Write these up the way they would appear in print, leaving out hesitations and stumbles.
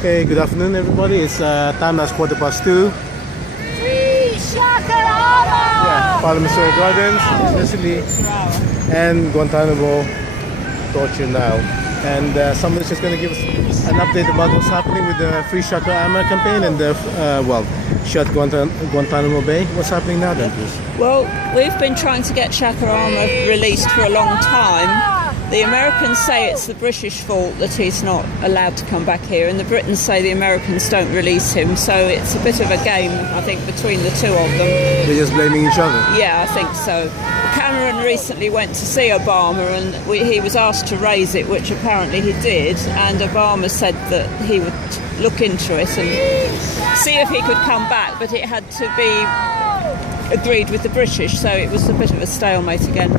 Okay, good afternoon everybody. It's time now 2:15. Free Aamer! Yeah, Parliament Square Gardens, Sicily, and Guantanamo torture now. And somebody's just going to give us an update about what's happening with the Free Aamer campaign and the, shut Guantanamo Bay. What's happening now then, please? Well, we've been trying to get Aamer released for a long time. The Americans say it's the British fault that he's not allowed to come back here, and the Britons say the Americans don't release him, so it's a bit of a game, I think, between the two of them. They're just blaming each other? Yeah, I think so. Cameron recently went to see Obama, and he was asked to raise it, which apparently he did, and Obama said that he would look into it and see if he could come back, but it had to be agreed with the British, so it was a bit of a stalemate again.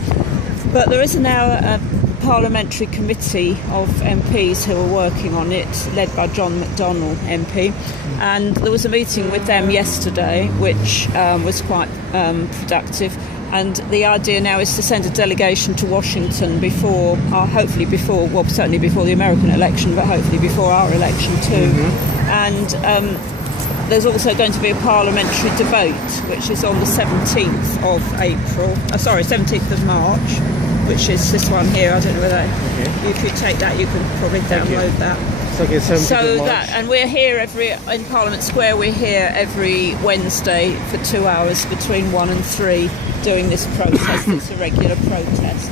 But there is now a parliamentary committee of MPs who are working on it, led by John McDonnell MP, and there was a meeting with them yesterday which was quite productive, and the idea now is to send a delegation to Washington before, hopefully before, well certainly before the American election, but hopefully before our election too. And there's also going to be a parliamentary debate which is on the 17th of April, 17th of March, which is this one here. I don't know whether you could take that. You can probably download that. Okay, so that, and we're here in Parliament Square. We're here every Wednesday for 2 hours between 1 and 3 doing this protest. It's a regular protest,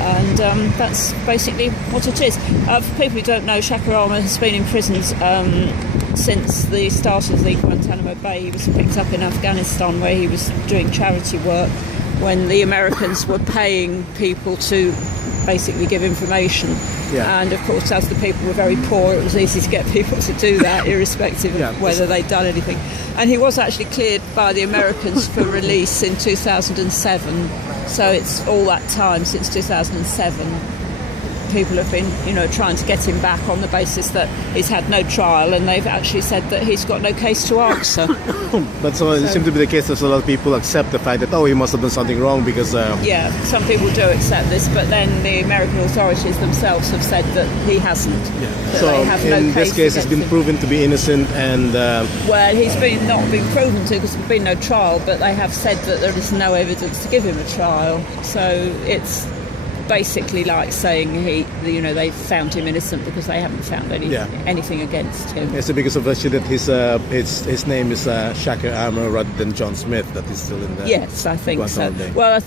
and that's basically what it is. For people who don't know, Aamer has been in prison since the start of the Guantanamo Bay. He was picked up in Afghanistan, where he was doing charity work when the Americans were paying people to basically give information. Yeah. And of course, as the people were very poor, it was easy to get people to do that, irrespective of whether they'd done anything. And he was actually cleared by the Americans for release in 2007. So it's all that time, since 2007. People have been, trying to get him back on the basis that he's had no trial, and they've actually said that he's got no case to answer. But so it seems to be the case that a lot of people accept the fact that, he must have done something wrong because... Yeah, some people do accept this, but then the American authorities themselves have said that he hasn't. Yeah. That So they have in no this case, he's been proven to be innocent and... Well, he's not been proven to because there's been no trial, but they have said that there is no evidence to give him a trial. So it's basically like saying they found him innocent because they haven't found anything against him. It's because of actually that his name is Aamer rather than John Smith, that is still in there. Yes, I think so. Well,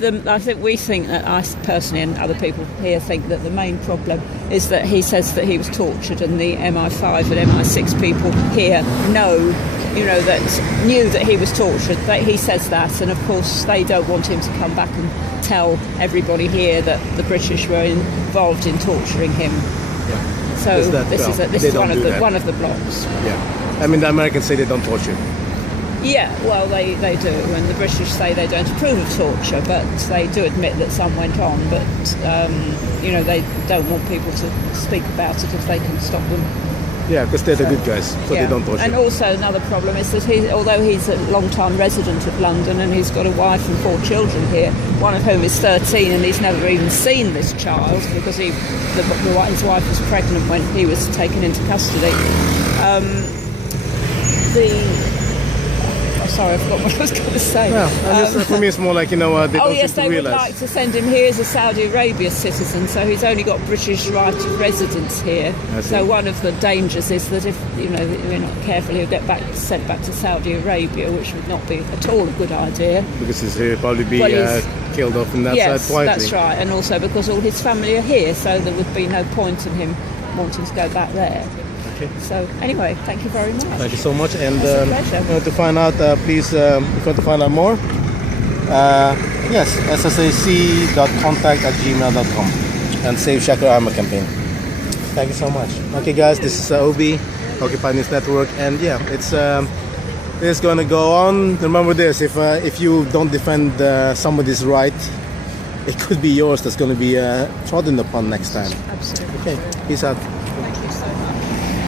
we think that, I personally and other people here think that the main problem is that he says that he was tortured, and the MI5 and MI6 people here knew that he was tortured. He says that, and of course they don't want him to come back and tell everybody here that the British were involved in torturing him. Yeah. So this is one of the blocks. Yeah. I mean, the Americans say they don't torture. Yeah, well, they do, and the British say they don't approve of torture, but they do admit that some went on, but they don't want people to speak about it if they can stop them. Yeah, because they're the good guys, so they don't torture. And also another problem is that although he's a long-time resident of London and he's got a wife and 4 children here, one of whom is 13, and he's never even seen this child because his wife was pregnant when he was taken into custody. Sorry, I forgot what I was going to say. Yeah, for me it's more like, they don't they would like to send him here as a Saudi Arabia citizen, so he's only got British right of residence here. So one of the dangers is that if we're not careful, he'll get sent back to Saudi Arabia, which would not be at all a good idea. Because he'll probably be killed off in that side quietly. Yes, that's right, and also because all his family are here, so there would be no point in him wanting to go back there. Okay. So anyway, thank you very much. Thank you so much. And to find out, please, if you want to find out more, yes, ssac.contact@gmail.com, and save Aamer campaign. Thank you so much. Okay, guys, this is Obi, Occupy News Network, and it's going to go on. Remember this: if you don't defend somebody's right, it could be yours that's going to be trodden upon next time. Absolutely. Okay, peace out.